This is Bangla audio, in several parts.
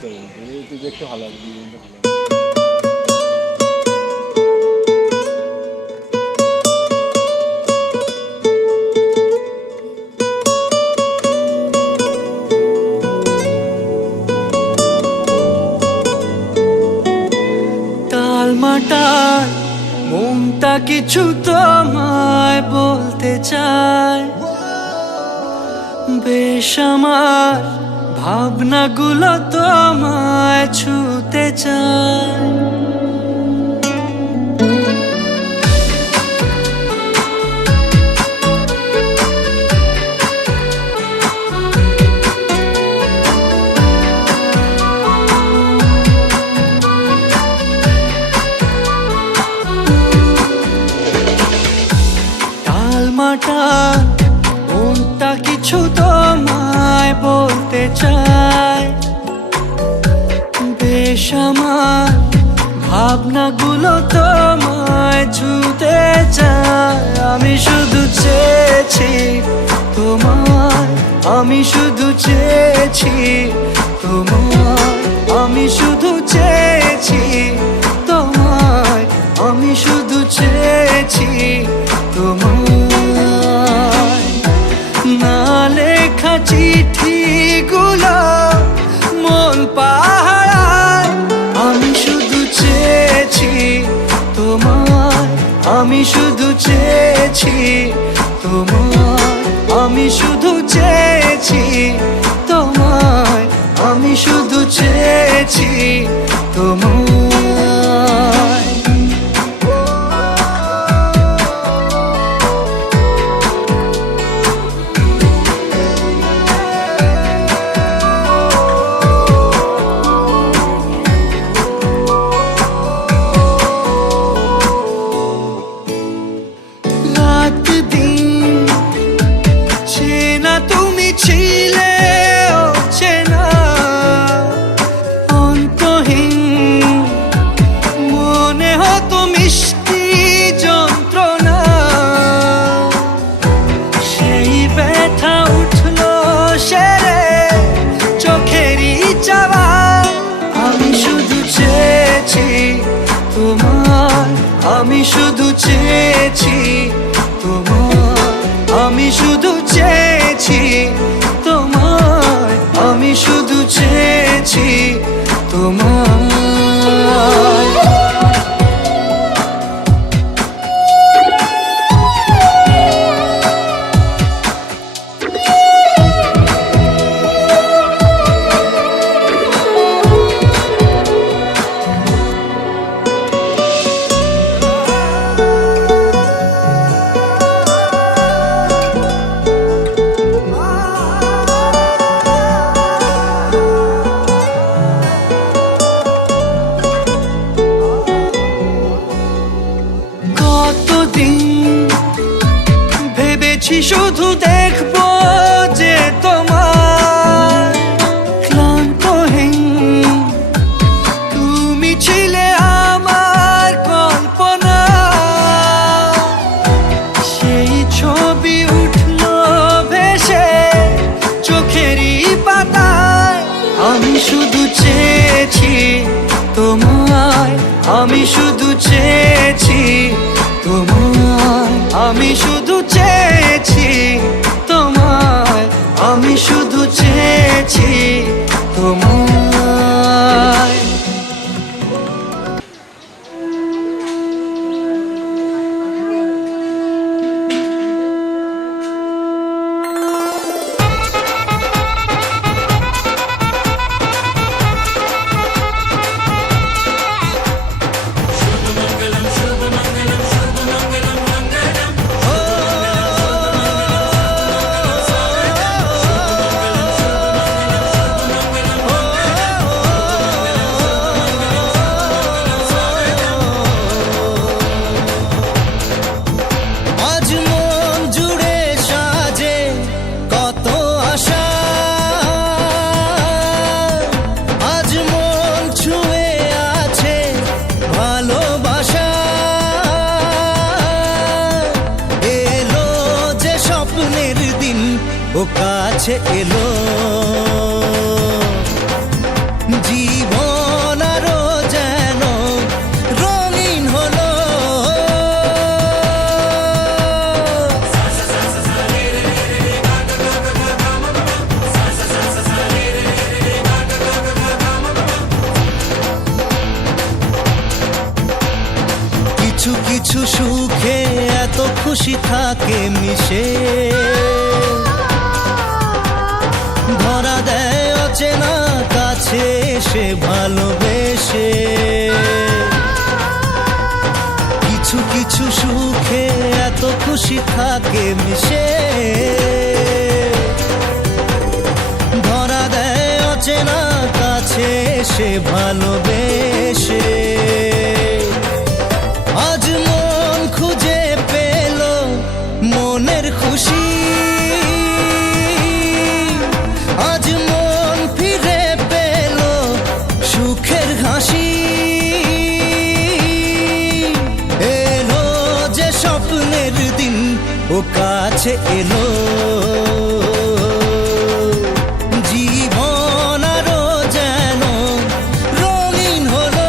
তুই দেখতে ভালো লাগবে, ভালো টালমাটাল মনটা কিছু তোমায় বলতে চায়, বেশ আমার ভাবনাগুলো তোমায় ছুতে চায়। টালমাটাল মনটা কিছু তোমায় বলতে চায়, বেশ আমার ভাবনাগুলো তোমায় ছুতে চায়। আমি শুধু চেয়েছি তোমায়, আমি শুধু চেয়েছি তোমায়, আমি শুধু চেয়েছি তোমায়, আমি শুধু চেয়েছি তোমায়। না লেখা চিঠিগুলো মন পাহারায়, আমি শুধু চেয়েছি তোমায়, আমি শুধু চেয়েছি তোমায়, আমি শুধু চেয়েছি তোমায়, আমি শুধু চেয়েছি তোমায়। তুমি ছিলে অচেনা অন্তহীন, মনে হতো মিষ্টি যন্ত্রণা, সেই ব্যথা উঠলো সেরে চোখেরই চাওয়া। আমি শুধু চেয়েছি তোমায়, আমি শুধু চেয়েছি তোমায়, আমি শুধু চেয়েছি তোমায়, আমি শুধু চেয়েছি তোমায়। ভেবেছি শুধু দেখবো যে তোমার ক্লান্তহীন, তুমি ছিলে আমার কল্পনা, সেই ছবি উঠলো ভেসে চোখেরই পাতায়। আমি শুধু চেয়েছি তোমায়, আমি শুধু চেয়েছি তোমায়, আমি শুধু চেয়েছি তোমায়, আমি শুধু চেয়েছি তোমায়। ও কাছে এলো কিছু সুখে এত খুশি থাকে মিশে, ধরা দেয় অচেনা কাছে এসে ভালোবেসে। কিছু কিছু সুখে এত খুশি থাকে মিশে, ধরা দেয় অচেনা কাছে এসে ভালোবেসে। আজ মন খুঁজে পেল মনের খুশি, আজ মন ফিরে পেল সুখের হাসি। এলো যে স্বপ্নের দিন ও কাছে এলো, জীবন আরো যেন রঙিন হলো।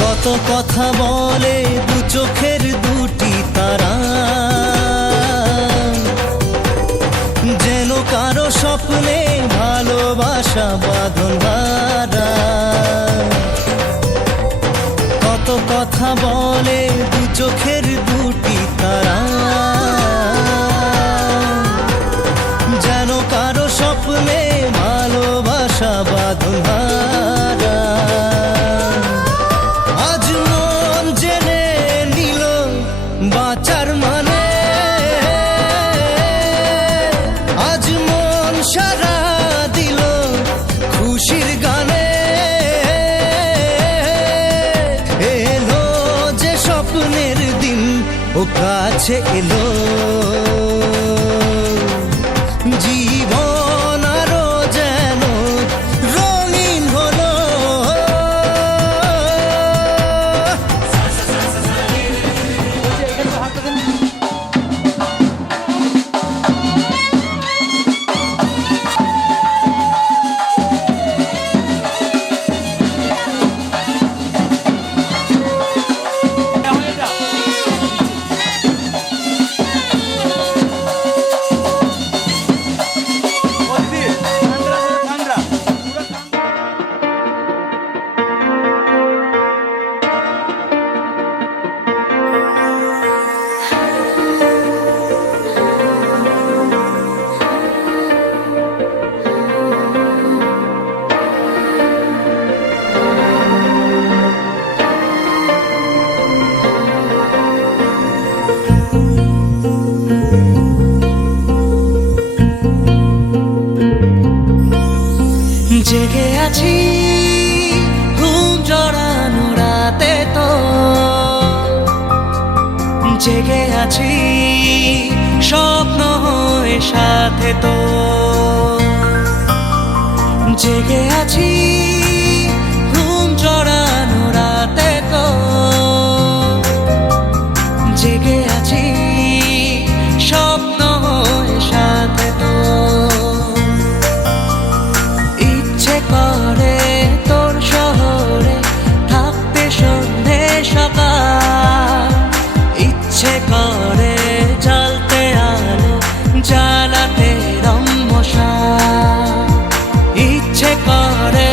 কত কথা বলে দু চোখের দুটি তারা, যেন কারো স্বপ্নে ভালোবাসা বাঁধন হারা। কত কথা বলে দু চোখের দুটি তারা, যেন কারো স্বপ্নে ভালোবাসা বাঁধন হারা। আজ মন জেনে নিল বাঁচার মানে, আজ মন সারা দিল খুশির গানে। এলো যে স্বপ্নের দিন ও কাছে এলো, জীবন আরো যেন রঙিন হলো। জেগে আছি ঘুম জড়ানো রাতে তো, জেগে আছি স্বপ্ন হয়ে সাথে তো, জেগে আছি ঘুম জড়ানো রাতে তো, জেগে আছি স্বপ্ন হয়ে সাথে তো। ইচ্ছে করে তোর শহরে থাকতে সন্ধে সকাল, ইচ্ছে করে জ্বলতে আলো জ্বালাতে রম্মশা, ইচ্ছে করে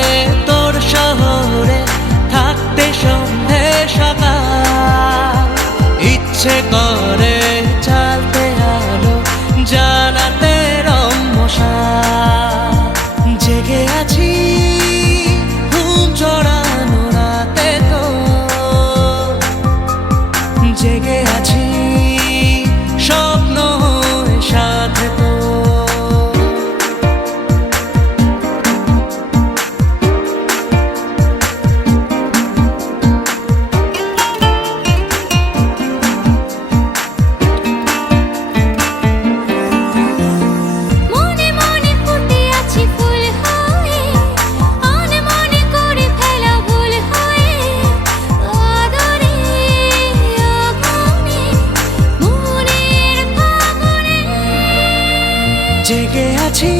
জেগে আছি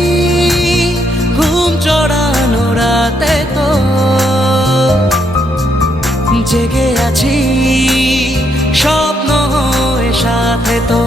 ঘুম চড়ানো রাতে তো, জেগে আছি স্বপ্ন হয়ে সাথে তো।